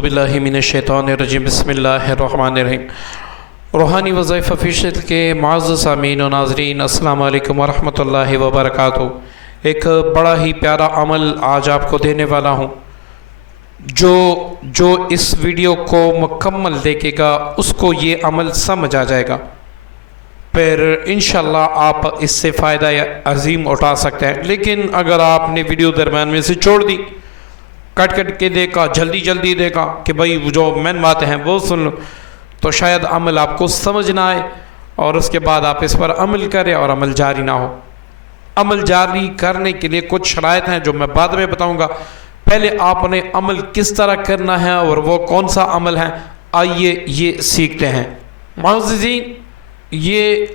اعوذ باللہ من الشیطان الرجیم بسم اللہ الرحمن الرحیم۔ روحانی وظائف آفیشیل کے معزز سامعین و ناظرین، السلام علیکم ورحمۃ اللہ وبرکاتہ۔ ایک بڑا ہی پیارا عمل آج آپ کو دینے والا ہوں۔ جو اس ویڈیو کو مکمل دیکھے گا اس کو یہ عمل سمجھ آ جائے گا، پھر انشاءاللہ آپ اس سے فائدہ عظیم اٹھا سکتے ہیں۔ لیکن اگر آپ نے ویڈیو درمیان میں سے چھوڑ دی، کٹ کے دیکھا، جلدی دیکھا کہ بھائی جو مین باتیں ہیں وہ سن لو، تو شاید عمل آپ کو سمجھ نہ آئے اور اس کے بعد آپ اس پر عمل کریں اور عمل جاری نہ ہو۔ عمل جاری کرنے کے لیے کچھ شرائط ہیں جو میں بعد میں بتاؤں گا۔ پہلے آپ نے عمل کس طرح کرنا ہے اور وہ کون سا عمل ہے، آئیے یہ سیکھتے ہیں۔ معززین، یہ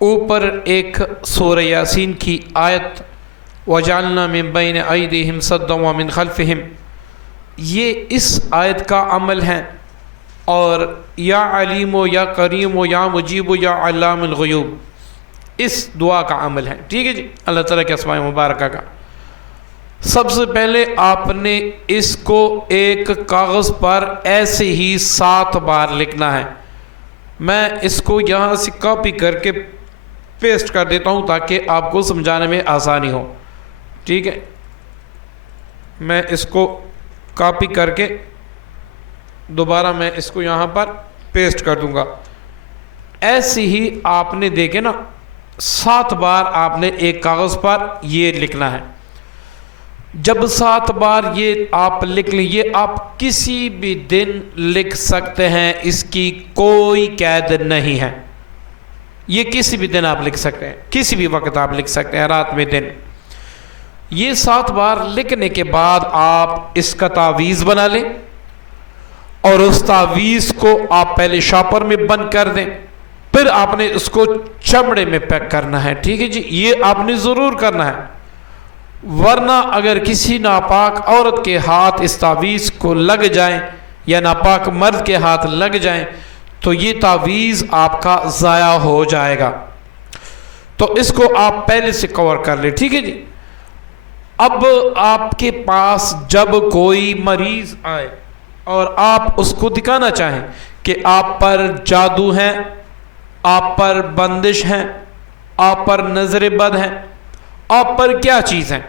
اوپر ایک سورہ یاسین کی آیت وَجَعَلْنَا مِن بَيْنِ أَيْدِيهِمْ صَدًّا وَمِنْ خَلْفِهِمْ، یہ اس آیت کا عمل ہے، اور یا علیم و یا کریم و یا مجیب و یا علام الغیوب اس دعا کا عمل ہے۔ ٹھیک ہے جی، اللہ تعالیٰ کے اسماء مبارکہ کا۔ سب سے پہلے آپ نے اس کو ایک کاغذ پر ایسے ہی 7 بار لکھنا ہے۔ میں اس کو یہاں سے کاپی کر کے پیسٹ کر دیتا ہوں تاکہ آپ کو سمجھانے میں آسانی ہو۔ ٹھیک ہے، میں اس کو کاپی کر کے دوبارہ میں اس کو یہاں پر پیسٹ کر دوں گا۔ ایسے ہی آپ نے دیکھے نا، 7 بار آپ نے ایک کاغذ پر یہ لکھنا ہے۔ جب 7 بار یہ آپ لکھ لیں، یہ آپ کسی بھی دن لکھ سکتے ہیں، اس کی کوئی قید نہیں ہے۔ یہ کسی بھی دن آپ لکھ سکتے ہیں، کسی بھی وقت آپ لکھ سکتے ہیں، رات میں دن۔ یہ 7 بار لکھنے کے بعد آپ اس کا تعویذ بنا لیں، اور اس تعویذ کو آپ پہلے شاپر میں بند کر دیں، پھر آپ نے اس کو چمڑے میں پیک کرنا ہے۔ ٹھیک ہے جی، یہ آپ نے ضرور کرنا ہے، ورنہ اگر کسی ناپاک عورت کے ہاتھ اس تعویذ کو لگ جائیں یا ناپاک مرد کے ہاتھ لگ جائیں تو یہ تعویذ آپ کا ضائع ہو جائے گا۔ تو اس کو آپ پہلے سے کور کر لیں۔ ٹھیک ہے جی، اب آپ کے پاس جب کوئی مریض آئے اور آپ اس کو دکھانا چاہیں کہ آپ پر جادو ہے، آپ پر بندش ہے، آپ پر نظر بد ہے، آپ پر کیا چیز ہے۔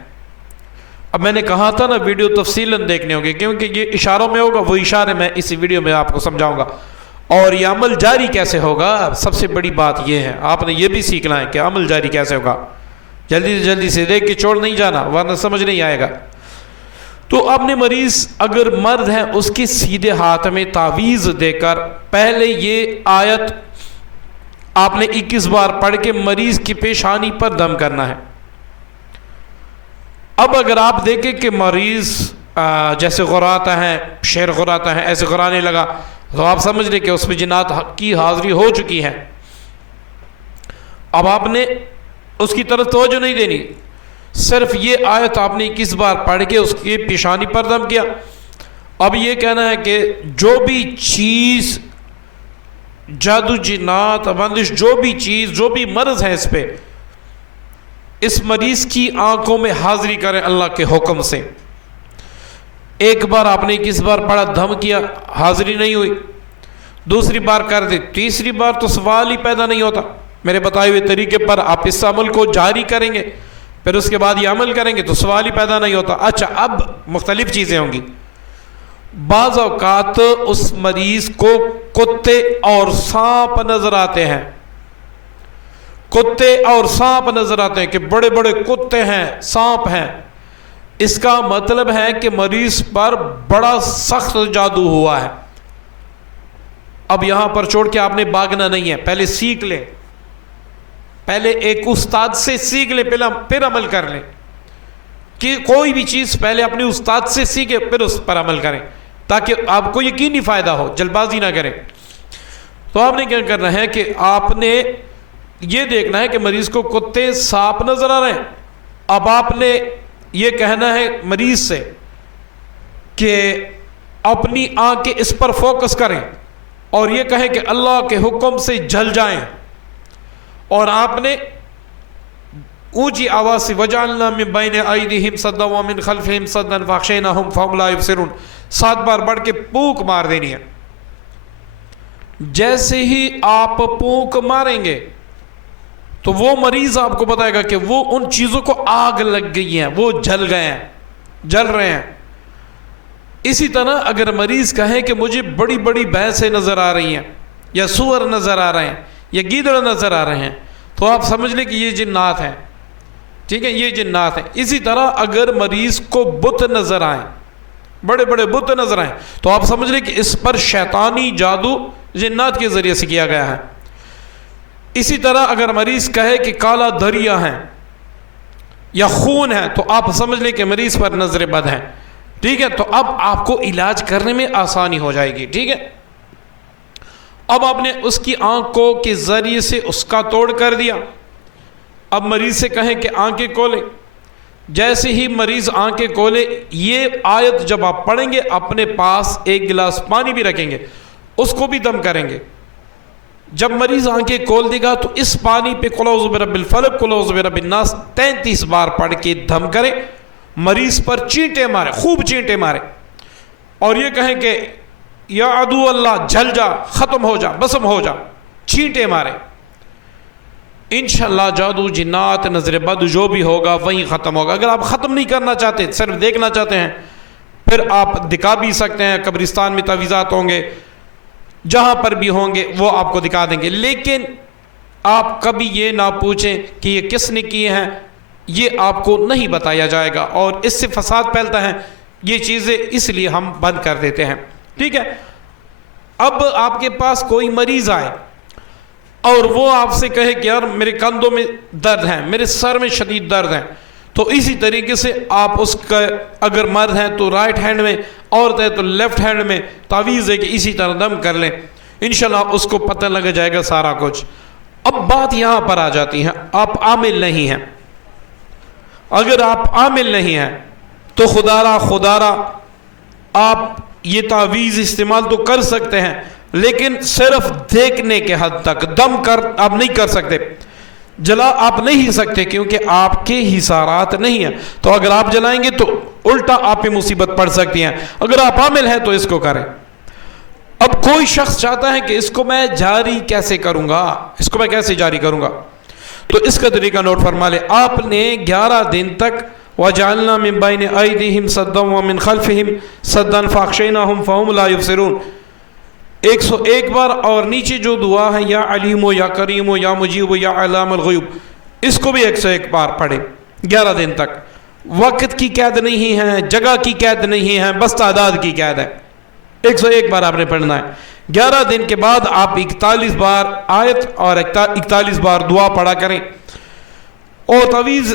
اب میں نے کہا تھا نا ویڈیو تفصیلاً دیکھنے ہوگی، کیونکہ یہ اشاروں میں ہوگا، وہ اشارے میں اس ویڈیو میں آپ کو سمجھاؤں گا۔ اور یہ عمل جاری کیسے ہوگا، سب سے بڑی بات یہ ہے، آپ نے یہ بھی سیکھنا ہے کہ عمل جاری کیسے ہوگا۔ جلدی سے دیکھ کے چھوڑ نہیں جانا، ورنہ سمجھ نہیں آئے گا۔ تو آپ نے مریض اگر مرد ہے، اس کے سیدھے ہاتھ میں تعویذ دے کر پہلے یہ آیت آپ نے 21 بار پڑھ کے مریض کی پیشانی پر دم کرنا ہے۔ اب اگر آپ دیکھیں کہ مریض جیسے غراتا ہے، شیر غراتا ہے، ایسے غرانے لگا، تو آپ سمجھ لیں کہ اس میں جنات کی حاضری ہو چکی ہے۔ اب آپ نے اس کی طرف توجہ نہیں دینی، صرف یہ آیت آپ نے 21 بار پڑھ کے اس کی پیشانی پر دم کیا۔ اب یہ کہنا ہے کہ جو بھی چیز جادو، جنات، بندش، جو بھی چیز، جو بھی مرض ہے اس پہ، اس مریض کی آنکھوں میں حاضری کریں اللہ کے حکم سے۔ ایک بار آپ نے 21 بار پڑھا، دم کیا، حاضری نہیں ہوئی، دوسری بار کر دے، تیسری بار تو سوال ہی پیدا نہیں ہوتا۔ میرے بتائے ہوئے طریقے پر آپ اس عمل کو جاری کریں گے، پھر اس کے بعد یہ عمل کریں گے تو سوال ہی پیدا نہیں ہوتا۔ اچھا، اب مختلف چیزیں ہوں گی۔ بعض اوقات اس مریض کو کتے اور سانپ نظر آتے ہیں، کتے اور سانپ نظر آتے ہیں کہ بڑے بڑے کتے ہیں، سانپ ہیں۔ اس کا مطلب ہے کہ مریض پر بڑا سخت جادو ہوا ہے۔ اب یہاں پر چھوڑ کے آپ نے بھاگنا نہیں ہے، پہلے سیکھ لیں، پہلے ایک استاد سے سیکھ لیں، پھر عمل کر لیں۔ کہ کوئی بھی چیز پہلے اپنے استاد سے سیکھیں، پھر اس پر عمل کریں، تاکہ آپ کو یقینی فائدہ ہو، جلد بازی نہ کریں۔ تو آپ نے کیا کرنا ہے کہ آپ نے یہ دیکھنا ہے کہ مریض کو کتے، سانپ نظر آ رہے ہیں۔ اب آپ نے یہ کہنا ہے مریض سے کہ اپنی آنکھیں اس پر فوکس کریں اور یہ کہیں کہ اللہ کے حکم سے جل جائیں، اور آپ نے اونچی آواز سے وجعلنا من بین ایدیہم صدا ومن خلفہم صدا فاغشیناہم فہم لا یبصرون 7 بار بڑھ کے پونک مار دینی ہے. جیسے ہی آپ پونک ماریں گے تو وہ مریض آپ کو بتائے گا کہ وہ ان چیزوں کو آگ لگ گئی ہیں, وہ جل گئے ہیں, جل رہے ہیں. اسی طرح اگر مریض کہے کہ مجھے بڑی بڑی بھینسیں نظر آ رہی ہیں یا سور نظر آ رہے ہیں یا گیدڑ نظر آ رہے ہیں تو آپ سمجھ لیں کہ یہ جنات ہیں. ٹھیک ہے, یہ جنات ہیں. اسی طرح اگر مریض کو بت نظر آئیں, بڑے بڑے بت نظر آئیں, تو آپ سمجھ لیں کہ اس پر شیطانی جادو جنات کے ذریعے سے کیا گیا ہے. اسی طرح اگر مریض کہے کہ کالا دریا ہیں یا خون ہے تو آپ سمجھ لیں کہ مریض پر نظر بد ہے. ٹھیک ہے, تو اب آپ کو علاج کرنے میں آسانی ہو جائے گی. ٹھیک ہے, اب آپ نے اس کی آنکھوں کے ذریعے سے اس کا توڑ کر دیا. اب مریض سے کہیں کہ آنکھیں کھولے. جیسے ہی مریض آنکھیں کھولے, یہ آیت جب آپ پڑھیں گے اپنے پاس ایک گلاس پانی بھی رکھیں گے, اس کو بھی دم کریں گے. جب مریض آنکھیں کھول دے گا تو اس پانی پہ قل اعوذ برب الفلق قل اعوذ برب الناس 33 بار پڑھ کے دم کرے, مریض پر چینٹے مارے, خوب چینٹے مارے, اور یہ کہیں کہ یا عدو اللہ جل جا, ختم ہو جا, بسم ہو جا, چینٹے مارے. انشاءاللہ جادو جنات نظر بد جو بھی ہوگا وہیں ختم ہوگا. اگر آپ ختم نہیں کرنا چاہتے, صرف دیکھنا چاہتے ہیں, پھر آپ دکھا بھی سکتے ہیں. قبرستان میں تعویذات ہوں گے, جہاں پر بھی ہوں گے وہ آپ کو دکھا دیں گے. لیکن آپ کبھی یہ نہ پوچھیں کہ یہ کس نے کیے ہیں, یہ آپ کو نہیں بتایا جائے گا, اور اس سے فساد پھیلتا ہے. یہ چیزیں اس لیے ہم بند کر دیتے ہیں. ٹھیک ہے, اب آپ کے پاس کوئی مریض آئے اور وہ آپ سے کہے کہ یار میرے کندھوں میں درد ہیں, میرے سر میں شدید درد ہیں, تو اسی طریقے سے آپ اس کا, اگر مرد ہیں تو رائٹ ہینڈ میں, عورت ہے تو لیفٹ ہینڈ میں تعویذ ہے کہ اسی طرح دم کر لیں. انشاءاللہ اس کو پتہ لگ جائے گا سارا کچھ. اب بات یہاں پر آ جاتی ہے, آپ عامل نہیں ہیں. اگر آپ عامل نہیں ہیں تو خدارا آپ یہ تعویذ استعمال تو کر سکتے ہیں, لیکن صرف دیکھنے کے حد تک. دم کر آپ نہیں کر سکتے, جلا آپ نہیں سکتے, کیونکہ آپ کے حصارات نہیں ہیں. تو اگر آپ جلائیں گے تو الٹا آپ پہ مصیبت پڑ سکتی ہیں. اگر آپ عامل ہیں تو اس کو کریں. اب کوئی شخص چاہتا ہے کہ اس کو میں جاری کیسے کروں گا, اس کو میں کیسے جاری کروں گا, تو اس کا طریقہ نوٹ فرما لے. آپ نے 11 دن تک وَجَعَلْنَا مِن بَيْنِ أَيْدِيهِمْ صَدًّا وَمِنْ خَلْفِهِمْ صَدًّا فَأَغْشَيْنَاهُمْ فَهُمْ لَا يُبْصِرُونَ 101 بار. اور نیچے جو دعا ہے یا علیم و یا کریم و یا مجیب و یا علام الغیوب, اس کو بھی 101 بار پڑھیں 11 دن تک. وقت کی قید نہیں ہے, جگہ کی قید نہیں ہے, بس تعداد کی قید ہے. 101 بار آپ نے پڑھنا ہے. 11 دن کے بعد آپ 41 بار آیت اور 41 بار دعا پڑھا کریں, اور تعویذ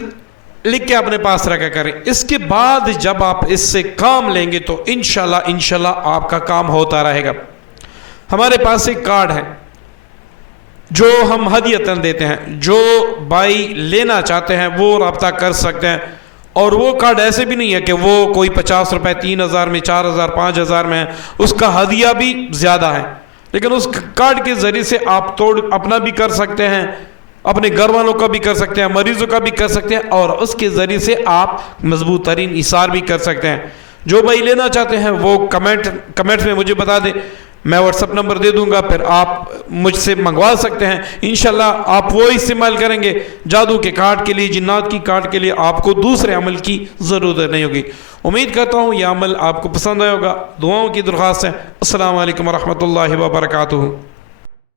لکھ کے اپنے پاس رکھا کریں. اس کے بعد جب آپ اس سے کام لیں گے تو انشاءاللہ آپ کا کام ہوتا رہے گا. ہمارے پاس ایک کارڈ ہے جو ہم ہدیتاً دیتے ہیں. جو بھائی لینا چاہتے ہیں وہ رابطہ کر سکتے ہیں. اور وہ کارڈ ایسے بھی نہیں ہے کہ وہ کوئی 50 روپے 3000 میں 4000 5000 میں ہے, اس کا ہدیہ بھی زیادہ ہے. لیکن اس کارڈ کے ذریعے سے آپ توڑ اپنا بھی کر سکتے ہیں, اپنے گھر والوں کا بھی کر سکتے ہیں, مریضوں کا بھی کر سکتے ہیں, اور اس کے ذریعے سے آپ مضبوط ترین ایثار بھی کر سکتے ہیں. جو بھائی لینا چاہتے ہیں وہ کمنٹ میں مجھے بتا دیں, میں واٹس ایپ نمبر دے دوں گا, پھر آپ مجھ سے منگوا سکتے ہیں. انشاءاللہ آپ وہ استعمال کریں گے. جادو کے کارڈ کے لیے, جنات کی کارڈ کے لیے آپ کو دوسرے عمل کی ضرورت نہیں ہوگی. امید کرتا ہوں یہ عمل آپ کو پسند آئے ہوگا. دعاؤں کی درخواست ہے. السلام علیکم ورحمۃ اللہ وبرکاتہ.